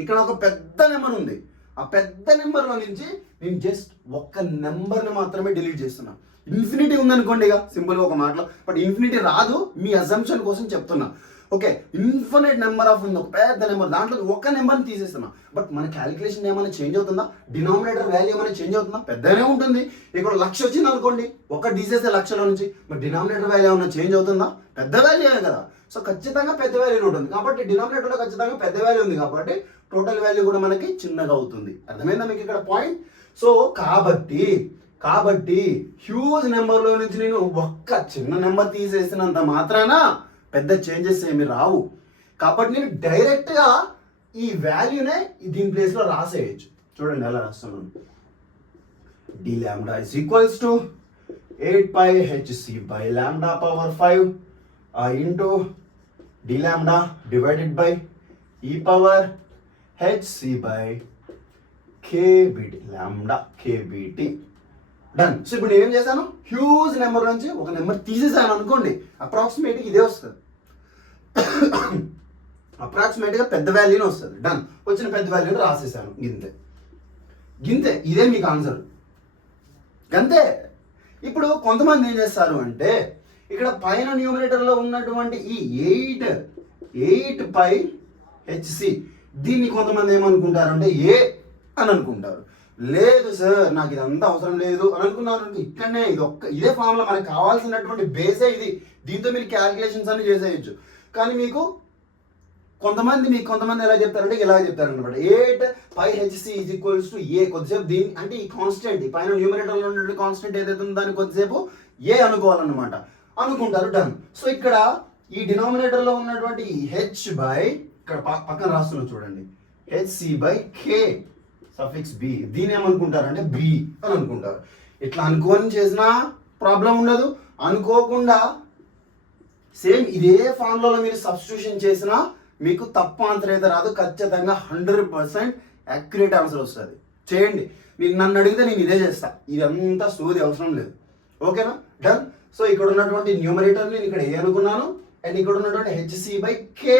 ఇక్కడ ఒక పెద్ద నెంబర్ ఉంది. ఆ పెద్ద నెంబర్లో నుంచి నేను జస్ట్ ఒక్క నెంబర్ని మాత్రమే డిలీట్ చేస్తున్నా. ఇన్ఫినిటీ ఉందనుకోండి, ఇక సింపుల్గా ఒక మాటలో, బట్ ఇన్ఫినిటీ రాదు, మీ అజంప్షన్ కోసం చెప్తున్నా. ఓకే, ఇన్ఫినిట్ నెంబర్ ఆఫ్ ఉంది, ఒక పెద్ద నెంబర్, దాంట్లో ఒక నెంబర్ని తీసేస్తున్నా. బట్ మన క్యాలిక్యులేషన్ ఏమైనా చేంజ్ అవుతుందా? డినామినేటర్ వాల్యూ ఏమైనా చేంజ్ అవుతుందా? పెద్దనే ఉంటుంది. ఇక్కడ 1,00,000 వచ్చింది అనుకోండి, ఒక తీసేస్తే 1,00,000 నుంచి, మరి డినామినేటర్ వాల్యూ ఏమైనా చేంజ్ అవుతుందా? పెద్ద వాల్యూ కదా. సో ఖచ్చితంగా పెద్ద వాల్యూ ఉంటుంది, కాబట్టి డినామినేటర్లో ఖచ్చితంగా పెద్ద వాల్యూ ఉంది, కాబట్టి టోటల్ వాల్యూ కూడా మనకి చిన్నగా అవుతుంది. అర్థమైందా మీకు ఇక్కడ పాయింట్? సో కాబట్టి హ్యూజ్ నెంబర్లో నుంచి నేను ఒక్క చిన్న నెంబర్ తీసేసినంత మాత్రాన పెద్ద చేంజెస్ ఏమి రావు. కాబట్టి నేను డైరెక్ట్గా ఈ వాల్యూనే దీని ప్లేస్లో రాసేయచ్చు. చూడండి ఎలా రాస్తున్నాను. d lambda is equals to 8 pi hc by lambda power 5 into d lambda divided by e power hc by kbt lambda kbt. Done. So ఇప్పుడు నేను ఏం చేశాను, హ్యూజ్ నెంబర్ నుంచి ఒక నెంబర్ తీసేసాను అనుకోండి, అప్రాక్సిమేట్గా ఇదే వస్తుంది, అప్రాక్సిమేట్గా పెద్ద వాల్యూనే వస్తుంది. డన్. వచ్చిన పెద్ద వాల్యూని రాసేసాను, గింతే, ఇదే మీకు ఆన్సర్, గంతే. ఇప్పుడు కొంతమంది ఏం చేస్తారు అంటే, ఇక్కడ పైన న్యూమరేటర్లో ఉన్నటువంటి ఈ 8 పై హెచ్సి, దీన్ని కొంతమంది ఏమనుకుంటారు అంటే ఏ అని అనుకుంటారు. లేదు సార్, నాకు ఇదంతా అవసరం లేదు అని అనుకున్నారు. ఇక్కడనే ఇదే ఫార్ములా, మనకు కావాల్సినటువంటి బేసే ఇది, దీంతో మీరు క్యాలిక్యులేషన్స్ అన్ని చేసేయచ్చు. కానీ మీకు కొంతమంది ఎలా చెప్తారంటే ఇలా చెప్తారు అనమాట, 8 pi HC is equals to ఏ. కొద్దిసేపు దీన్ని అంటే ఈ కాన్స్టెంట్, ఈ పైన న్యూమరేటర్లో ఉన్నటువంటి కాన్స్టెంట్ ఏదైతే ఉందో దాన్ని కొద్దిసేపు ఏ అనుకోవాలన్నమాట, అనుకుంటారు. డన్. సో ఇక్కడ ఈ డినామినేటర్లో ఉన్నటువంటి హెచ్ బై, ఇక్కడ పక్కన రాస్తున్నాం చూడండి, h c by k suffix b, దీని ఏమనుకుంటారంటే బి అని అనుకుంటారు. ఇట్లా అనుకోని చేసినా ప్రాబ్లం ఉండదు, అనుకోకుండా సేమ్ ఇదే ఫార్ములాలో మీరు సబ్స్టిట్యూషన్ చేసినా మీకు తప్పు ఆన్సర్ అయితే రాదు, ఖచ్చితంగా 100% యాక్యురేట్ ఆన్సర్ వస్తుంది. చేయండి, మీరు నన్ను అడిగితే నేను ఇదే చేస్తా, ఇదంతా సోది అవసరం లేదు. ఓకేనా? డన్. సో ఇక్కడ ఉన్నటువంటి న్యూమరేటర్ నేను ఇక్కడ ఏ అనుకున్నాను, అండ్ ఇక్కడ ఉన్నటువంటి హెచ్సి బై కే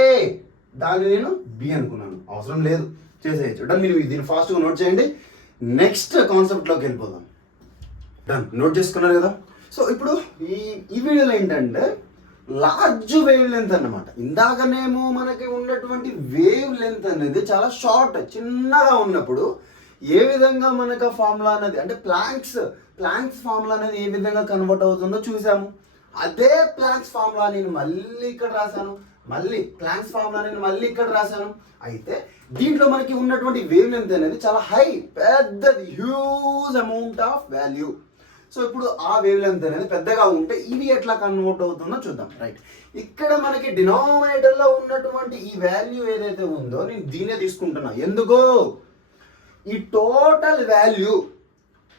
దాన్ని నేను బి అనుకున్నాను, అవసరం లేదు, చేసేయచ్చు. డన్. మీరు దీన్ని ఫాస్ట్గా నోట్ చేయండి, నెక్స్ట్ కాన్సెప్ట్లోకి వెళ్ళిపోదాం. డన్. నోట్ చేసుకున్నారు కదా? సో ఇప్పుడు ఈ వీడియోలో ఏంటంటే లార్జ్ వేవ్ లెంత్ అన్నమాట. ఇందాకనేమో మనకి ఉన్నటువంటి వేవ్ లెంత్ అనేది చాలా షార్ట్, చిన్నగా ఉన్నప్పుడు ఏ విధంగా మనకు ఆ ఫార్ములా అనేది అంటే ప్లాంక్స్ ఫార్ములా అనేది ఏ విధంగా కన్వర్ట్ అవుతుందో చూసాము. అదే ప్లాంక్స్ ఫార్ములా నేను మళ్ళీ ఇక్కడ రాశాను, ప్లాంక్స్ ఫార్ములా నేను మళ్ళీ ఇక్కడ రాశాను. అయితే దీంట్లో మనకి ఉన్నటువంటి వేవ్ లెంత్ అనేది చాలా హై, పెద్దది, huge amount of value. So ఇప్పుడు ఆ వేవ్ లెంత్ అనేది పెద్దగా ఉంటే ఇది ఎట్లా కన్వర్ట్ అవుతుందో చూద్దాం. రైట్. ఇక్కడ మనకి డినామినేటర్లో ఉన్నటువంటి ఈ వాల్యూ ఏదైతే ఉందో నేను దీన్నే తీసుకుంటున్నా. ఎందుకో ఈ టోటల్ వాల్యూ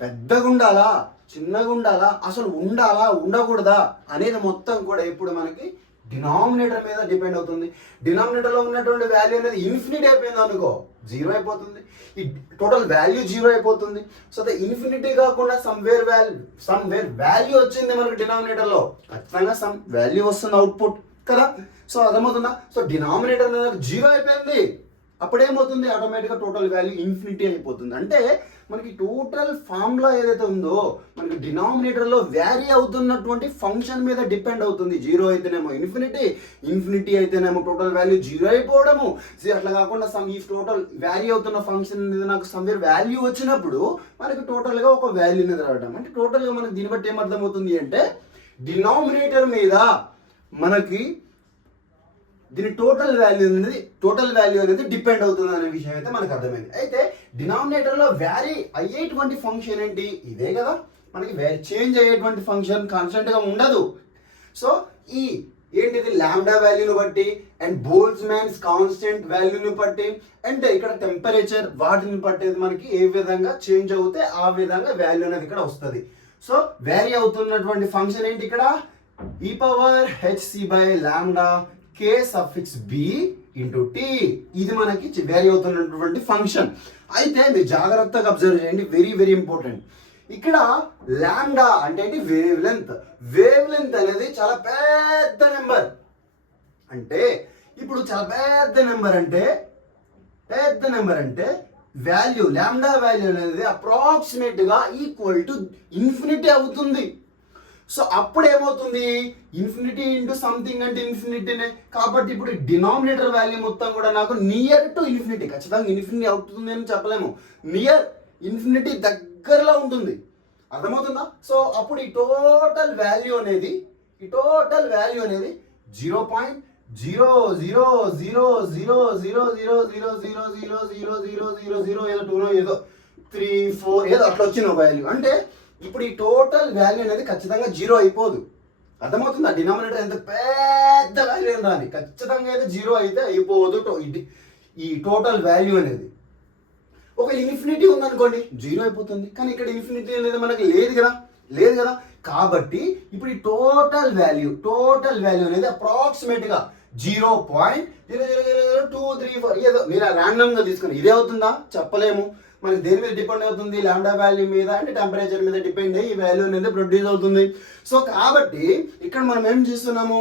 పెద్దగా ఉండాలా, చిన్నగా ఉండాలా, అసలు ఉండాలా, ఉండకూడదా అనేది మొత్తం కూడా ఇప్పుడు మనకి డినామినేటర్ మీద డిపెండ్ అవుతుంది. డినామినేటర్లో ఉన్నటువంటి వాల్యూ అనేది ఇన్ఫినిటీ అయిపోయింది అనుకో, 0 అయిపోతుంది, ఈ టోటల్ వాల్యూ 0 అయిపోతుంది. సో ద ఇన్ఫినిటీ కాకుండా సమ్వేర్ వాల్యూ వచ్చింది మనకి డినామినేటర్లో, ఖచ్చితంగా సమ్ వాల్యూ వస్తుంది అవుట్పుట్ కదా. సో అర్థమవుతుందా? సో డినామినేటర్ అనేది 0 అయిపోయింది, అప్పుడేమవుతుంది, ఆటోమేటిక్గా టోటల్ వాల్యూ ఇన్ఫినిటీ అయిపోతుంది. అంటే మనకి టోటల్ ఫార్ములా ఏదైతే ఉందో మనకి డినామినేటర్లో వ్యారీ అవుతున్నటువంటి ఫంక్షన్ మీద డిపెండ్ అవుతుంది. 0 అయితేనేమో ఇన్ఫినిటీ అయితేనేమో టోటల్ వాల్యూ 0 అయిపోవడము. అట్లా కాకుండా ఈ టోటల్ వ్యారీ అవుతున్న ఫంక్షన్ మీద నాకు సమ్వేర్ వాల్యూ వచ్చినప్పుడు మనకి టోటల్గా ఒక వాల్యూ అనేది రావడం. అంటే టోటల్గా మనకి దీన్ని బట్టి ఏమర్థమవుతుంది అంటే డినామినేటర్ మీద మనకి దీని టోటల్ వాల్యూ అనేది డిపెండ్ అవుతుంది అనే విషయం అయితే మనకు అర్థమైంది. అయితే డినామినేటర్లో వ్యారీ అయ్యేటువంటి ఫంక్షన్ ఏంటి, ఇదే కదా. మనకి చేంజ్ అయ్యేటువంటి ఫంక్షన్ కాన్స్టెంట్గా ఉండదు. సో ఈ ఏంటిది లాంబ్డా వాల్యూని బట్టి అండ్ బోల్ట్జ్మాన్స్ కాన్స్టెంట్ వాల్యూని బట్టి అండ్ ఇక్కడ టెంపరేచర్ వాటిని బట్టి మనకి ఏ విధంగా చేంజ్ అవుతే ఆ విధంగా వాల్యూ అనేది ఇక్కడ వస్తుంది. సో వ్యారీ అవుతున్నటువంటి ఫంక్షన్ ఏంటి ఇక్కడ, e power hc by lambda k suffix b into t, ఇది మనకి వ్యారీ అవుతున్నటువంటి ఫంక్షన్. అయితే మీరు జాగ్రత్తగా అబ్జర్వ్ చేయండి, వెరీ వెరీ ఇంపార్టెంట్. ఇక్కడ లాంబ్డా అంటే ఏంటి? Wave length. వేవ్ లెంత్ అనేది చాలా పెద్ద నెంబర్. అంటే ఇప్పుడు చాలా పెద్ద నెంబర్ అంటే వాల్యూ లాంబ్డా వాల్యూ అనేది అప్రాక్సిమేట్ గా ఈక్వల్ టు ఇన్ఫినిటీ అవుతుంది. సో అప్పుడు ఏమవుతుంది? ఇన్ఫినిటీ ఇంటూ సంథింగ్ అంటే ఇన్ఫినిటీనే. కాబట్టి ఇప్పుడు డినామినేటర్ వాల్యూ మొత్తం కూడా నాకు నియర్ టు ఇన్ఫినిటీ, ఖచ్చితంగా ఇన్ఫినిటీ అవుతుంది అని చెప్పలేము, నియర్ ఇన్ఫినిటీ దగ్గరలో ఉంటుంది. అర్థమవుతుందా? సో అప్పుడు ఈ టోటల్ వాల్యూ అనేది 0.0000000000000 ఏదో 2 ఏదో 3 4 ఏదో అట్లా వచ్చిన వాల్యూ. అంటే ఇప్పుడు ఈ టోటల్ వాల్యూ అనేది ఖచ్చితంగా 0 అయిపోదు. అర్థమవుతుందా? డినామినేటర్ ఎంత పెద్ద వాల్యూ రాని ఖచ్చితంగా అయితే 0 అయితే అయిపోదు ఈ టోటల్ వాల్యూ అనేది. ఒక ఇన్ఫినిటీ ఉందనుకోండి 0 అయిపోతుంది. కానీ ఇక్కడ ఇన్ఫినిటీ అనేది మనకి లేదు కదా. కాబట్టి ఇప్పుడు ఈ టోటల్ వాల్యూ అనేది అప్రాక్సిమేట్ గా 0.0000234 ఏదో మీరు ర్యాండమ్ గా తీసుకుని ఇదే అవుతుందా చెప్పలేము. మనకి దేని మీద డిపెండ్ అవుతుంది? లాంబ్డా వాల్యూ మీద అంటే టెంపరేచర్ మీద డిపెండ్ అయ్యి ఈ వాల్యూ అనేది ప్రొడ్యూస్ అవుతుంది. సో కాబట్టి ఇక్కడ మనం ఏం చేస్తున్నాము?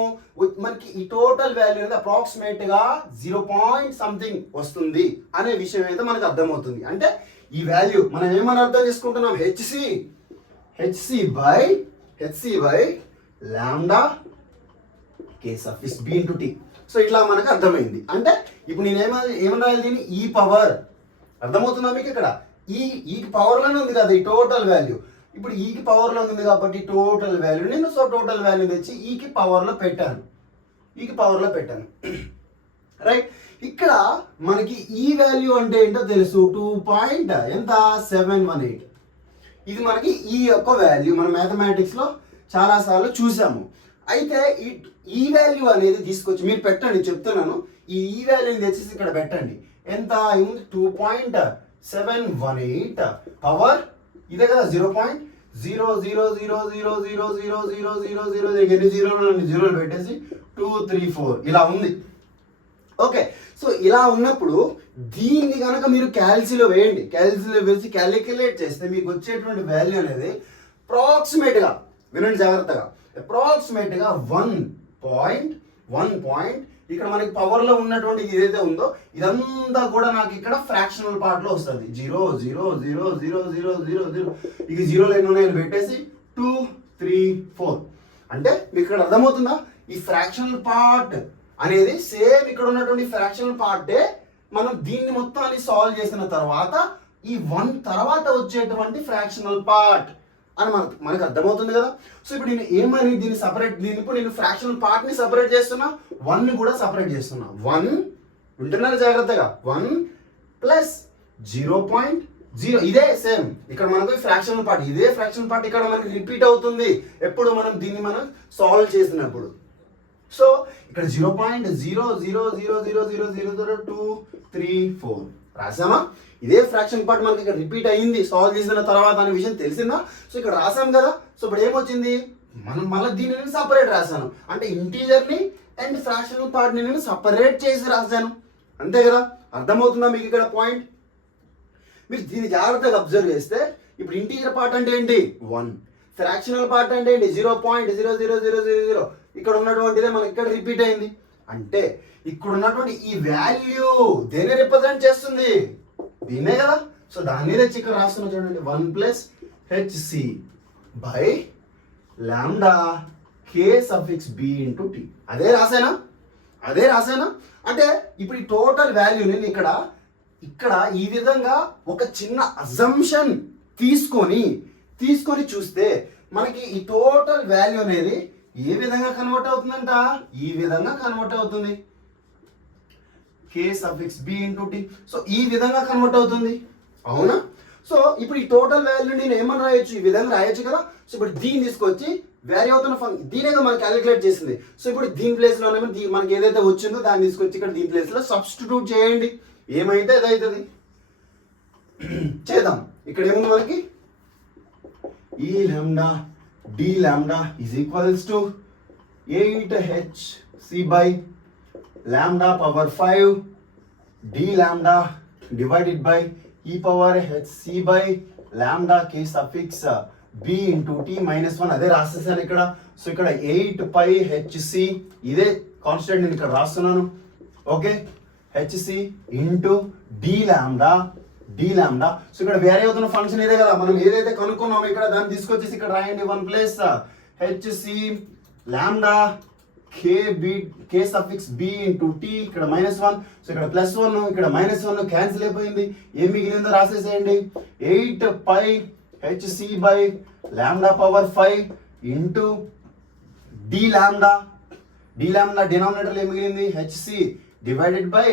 మనకి ఈ టోటల్ వాల్యూ అనేది అప్రాక్సిమేట్ గా 0 సంథింగ్ వస్తుంది అనే విషయం అయితే మనకు అర్థమవుతుంది. అంటే ఈ వాల్యూ మనం ఏమని అర్థం చేసుకుంటున్నాం? HC by lambda K suffix B into T. So ఇట్లా మనకు అర్థమైంది. అంటే ఇప్పుడు నేను ఏమని రాయాలి? దీన్ని ఈ పవర్. అర్థమవుతుందా మీకు? ఇక్కడ ఈ పవర్ లోనే ఉంది కదా ఈ టోటల్ వాల్యూ. ఇప్పుడు ఈకి పవర్ లో ఉంది కాబట్టి టోటల్ వాల్యూ నేను టోటల్ వాల్యూ తెచ్చి ఈకి పవర్ లో పెట్టాను. రైట్. ఇక్కడ మనకి ఈ వాల్యూ అంటే ఏంటో తెలుసు, 2.718. ఇది మనకి ఈ యొక్క వాల్యూ మనం మ్యాథమెటిక్స్ లో చాలా సార్లు చూసాము. అయితే ఈ వాల్యూ అనేది తీసుకొచ్చి మీరు పెట్టండి, చెప్తున్నాను. ఈ వాల్యూని తెచ్చేసి ఇక్కడ పెట్టండి. ఎంత ఉంది? 2.718 పవర్ ఇదే కదా 0.000000000 ఎన్ని జీరోలు పెట్టేసి 2 3 4 ఇలా ఉంది. ఓకే. సో ఇలా ఉన్నప్పుడు దీన్ని కనుక మీరు క్యాల్సిలో వేయండి, వేసి క్యాలిక్యులేట్ చేస్తే మీకు వచ్చేటువంటి వాల్యూ అనేది అప్రాక్సిమేట్గా, వినండి జాగ్రత్తగా, అప్రాక్సిమేట్గా 1 ఇక్కడ మనకి పవర్ లో ఉన్నటువంటి ఏదైతే ఉందో ఇదంతా కూడా నాకు ఇక్కడ ఫ్రాక్షనల్ పార్ట్ లో వస్తుంది. 0.0000000 ఇక జీరోలు ఎన్ని ఉన్నాయని పెట్టేసి 2 3 4. అంటే మీకు ఇక్కడ అర్థమవుతుందా? ఈ ఫ్రాక్షనల్ పార్ట్ అనేది సేమ్ ఇక్కడ ఉన్నటువంటి ఫ్రాక్షనల్ పార్టే. మనం దీన్ని మొత్తాన్ని సాల్వ్ చేసిన తర్వాత ఈ 1 తర్వాత వచ్చేటువంటి ఫ్రాక్షనల్ పార్ట్ అని మనకు అర్థమవుతుంది కదా. సో ఇప్పుడు నేను ఏమని దీన్ని సపరేట్, ఇప్పుడు నేను ఫ్రాక్షనల్ పార్ట్ ని సపరేట్ చేస్తున్నా, 1 ని కూడా సపరేట్ చేస్తున్నా. 1 వింటున్నారు జాగ్రత్తగా, 1 ప్లస్ 0.0 ఇదే సేమ్ ఇక్కడ మనకు ఫ్రాక్షనల్ పార్ట్, ఇదే ఫ్రాక్షనల్ పార్ట్ ఇక్కడ మనకి రిపీట్ అవుతుంది ఎప్పుడు దీన్ని మనం సాల్వ్ చేసినప్పుడు. సో ఇక్కడ 0.00000000234 రాసామా? ఇదే ఫ్రాక్షన్ పార్ట్ మనకి ఇక్కడ రిపీట్ అయ్యింది సాల్వ్ చేసిన తర్వాత అనే విషయం తెలిసిందా? సో ఇక్కడ రాసాం కదా. సో ఇప్పుడు ఏమొచ్చింది? మనం మళ్ళీ దీన్ని నేను సపరేట్ రాశాను. అంటే ఇంటీజర్ని అండ్ ఫ్రాక్షనల్ పార్ట్ని నేను సపరేట్ చేసి రాశాను. అంతే కదా. అర్థమవుతుందా మీకు ఇక్కడ పాయింట్? మీరు దీన్ని జాగ్రత్తగా అబ్జర్వ్ చేస్తే ఇప్పుడు ఇంటీజర్ పార్ట్ అంటే ఏంటి? 1. ఫ్రాక్షనల్ పార్ట్ అంటే ఏంటి? 0.00000. ఇక్కడ ఉన్నటువంటిదే మనకి ఇక్కడ రిపీట్ అయింది. అంటే ఇక్కడ ఉన్నటువంటి ఈ వాల్యూ దేన్ని రిప్రజెంట్ చేస్తుంది? దీన్నే కదా. సో దాన్ని తెచ్చి ఇక్కడ రాస్తున్నా చూడండి, 1 plus HC by lambda K suffix B into T. అదే రాసానా? అంటే ఇప్పుడు ఈ టోటల్ వాల్యూ నేను ఇక్కడ ఈ విధంగా ఒక చిన్న అజంప్షన్ తీసుకొని చూస్తే మనకి ఈ టోటల్ వాల్యూ అనేది ఏ విధంగా కన్వర్ట్ అవుతుందంట? ఈ విధంగా కన్వర్ట్ అవుతుంది. K suffix B into T. So ఈ విధంగా కన్వర్ట్ అవుతుంది, అవునా? సో ఇప్పుడు ఈ టోటల్ వాల్యూ నేను ఏమని రాయొచ్చు? ఈ విధంగా రాయొచ్చు కదా. సో ఇప్పుడు దీన్ని తీసుకొచ్చి వేరే అవుతున్న దీనే మనం క్యాలిక్యులేట్ చేసింది. సో ఇప్పుడు దీని ప్లేస్లో మనకి ఏదైతే వచ్చిందో దాన్ని తీసుకొచ్చి ఇక్కడ దీని ప్లేస్లో సబ్స్టిట్యూట్ చేయండి. ఏమైతే అదవుతుంది. చేద్దాం. ఇక్కడ ఏముంది మనకి? ఈ lambda d lambda is equals to 8hc by lambda power 5 d lambda divided by e power hc by lambda K suffix B into t -1 అదే రాసేసాను ఇక్కడ. సో ఇక్కడ 8πhc ఇదే కాన్స్టెంట్ నేను ఇక్కడ రాస్తున్నాను. Okay, hc into D lambda. So ఇక్కడ వేరే అవుతున్న ఫంక్షన్ ఇదే కదా, మనం ఏదైతే కనుక్కున్నామో ఇక్కడ దాన్ని తీసుకొచ్చేసి ఇక్కడ రాయండి. 1 ప్లస్ hc లాంబ్డా కే సఫిక్స్ బి ఇంటూ టీ ఇక్కడ -1. సో ఇక్కడ +1 ఇక్కడ -1 క్యాన్సిల్ అయిపోయింది. ఏం మిగిలిందో రాసేసేయండి. 8πhc by lambda power 5 into D lambda denominator ఏం మిగిలింది hc divided by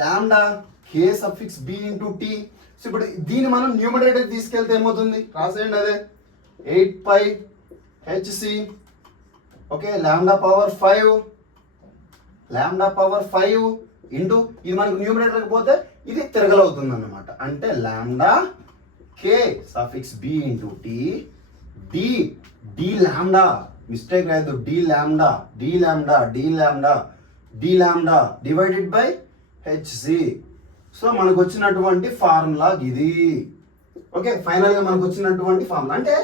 lambda K suffix B into t. So ఇప్పుడు దీన్ని మనం న్యూమరేటర్ తీసుకెళ్తే ఏమవుతుంది రాసేయండి. అదే 8πhc okay lambda power 5 into ఇది మనకు న్యూమరేటర్కి పోతే ఇది తిరగలవుతుంది అన్నమాట. అంటే లాంబ్డా కే suffix B into T D lambda mistake లేదు, D lambda divided by hc. So మనకు వచ్చినటువంటి ఫార్ములా ఇది. ఓకే, ఫైనల్గా మనకు వచ్చినటువంటి ఫార్ములా అంటే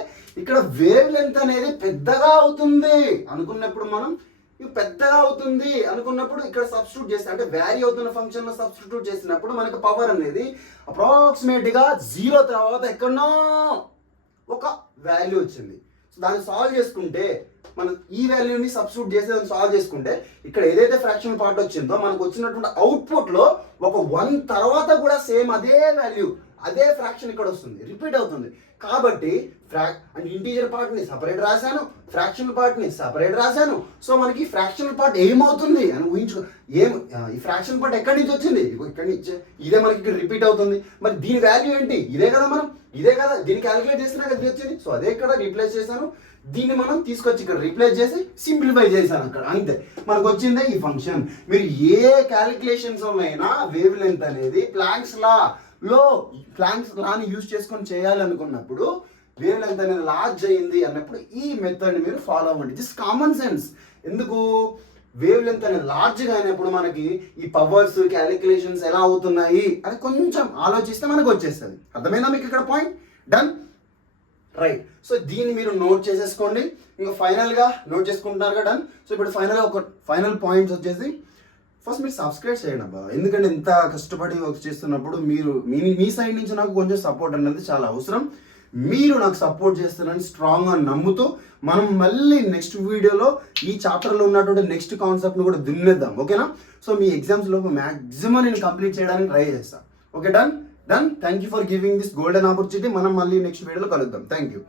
ఇక్కడ వేవ్ లెంత్ అనేది పెద్దగా అవుతుంది అనుకున్నప్పుడు మనం పెద్దగా అవుతుంది అనుకున్నప్పుడు ఇక్కడ సబ్స్టిట్యూట్ చేస్తే అంటే వ్యారీ అవుతున్న ఫంక్షన్ లో సబ్స్టిట్యూట్ చేసినప్పుడు మనకి పవర్ అనేది అప్రాక్సిమేట్ గా 0 తర్వాత ఎక్కడో ఒక వాల్యూ వచ్చింది. సో దాన్ని సాల్వ్ చేసుకుంటే మనం ఈ వాల్యూని సబ్స్టిట్యూట్ చేసి దాన్ని సాల్వ్ చేసుకుంటే ఇక్కడ ఏదైతే ఫ్రాక్షన్ పార్ట్ వచ్చిందో మనకు వచ్చినటువంటి అవుట్పుట్ లో ఒక 1 తర్వాత కూడా సేమ్ అదే వాల్యూ అదే ఫ్రాక్షన్ ఇక్కడ వస్తుంది, రిపీట్ అవుతుంది. కాబట్టి అంటే ఇంటీజర్ పార్ట్ ని సపరేట్ రాశాను, ఫ్రాక్షనల్ పార్ట్ ని సపరేట్ రాశాను. సో మనకి ఫ్రాక్షనల్ పార్ట్ ఏమవుతుంది అని ఊహించుకో. ఈ ఫ్రాక్షనల్ పార్ట్ ఎక్కడి నుంచి వచ్చింది, ఇక్కడి నుంచి. ఇదే మనకి ఇక్కడ రిపీట్ అవుతుంది. మరి దీని వాల్యూ ఏంటి, ఇదే కదా దీన్ని క్యాలిక్యులేట్ చేసినా కదా వచ్చింది. సో అదే ఇక్కడ రీప్లేస్ చేశాను. దీన్ని మనం తీసుకొచ్చి ఇక్కడ రీప్లేస్ చేసి సింప్లిఫై చేశాను అక్కడ, అంతే మనకు వచ్చిందే ఈ ఫంక్షన్. మీరు ఏ క్యాలిక్యులేషన్స్ అయినా వేవ్ లెంత్ అనేది ప్లాంక్స్ లాని యూజ్ చేసుకొని చేయాలనుకున్నప్పుడు వేవ్ లెంత్ అనేది లార్జ్ అయ్యింది అన్నప్పుడు ఈ మెథడ్ని మీరు ఫాలో అవ్వండి. Just common sense. ఎందుకు వేవ్ లెంత్ అనేది లార్జ్గా అయినప్పుడు మనకి ఈ పవర్స్ క్యాలిక్యులేషన్స్ ఎలా అవుతున్నాయి అని కొంచెం ఆలోచిస్తే మనకు వచ్చేస్తుంది. అర్థమైందా మీకు ఇక్కడ పాయింట్? Done, right. సో దీన్ని మీరు నోట్ చేసేసుకోండి. ఇంకా ఫైనల్గా నోట్ చేసుకుంటున్నారు కదా, డన్. సో ఇప్పుడు ఫైనల్గా ఒక ఫైనల్ పాయింట్స్ వచ్చేసి ఫస్ట్ మీరు సబ్స్క్రైబ్ చేయండి అబ్బా. ఎందుకంటే ఇంత కష్టపడి వర్క్ చేస్తున్నప్పుడు మీరు మీ సైడ్ నుంచి నాకు కొంచెం సపోర్ట్ అనేది చాలా అవసరం. మీరు నాకు సపోర్ట్ చేస్తారని స్ట్రాంగ్గా నమ్ముతూ మనం మళ్ళీ నెక్స్ట్ వీడియోలో ఈ చాప్టర్లో ఉన్నటువంటి నెక్స్ట్ కాన్సెప్ట్ని కూడా దున్నేద్దాం. ఓకేనా? సో మీ ఎగ్జామ్స్ లోపు మ్యాక్సిమం నేను కంప్లీట్ చేయడానికి ట్రై చేస్తాను. Okay, done. Thank you for giving this golden opportunity. మనం మళ్ళీ నెక్స్ట్ వీడియోలో కలుద్దాం. Thank you.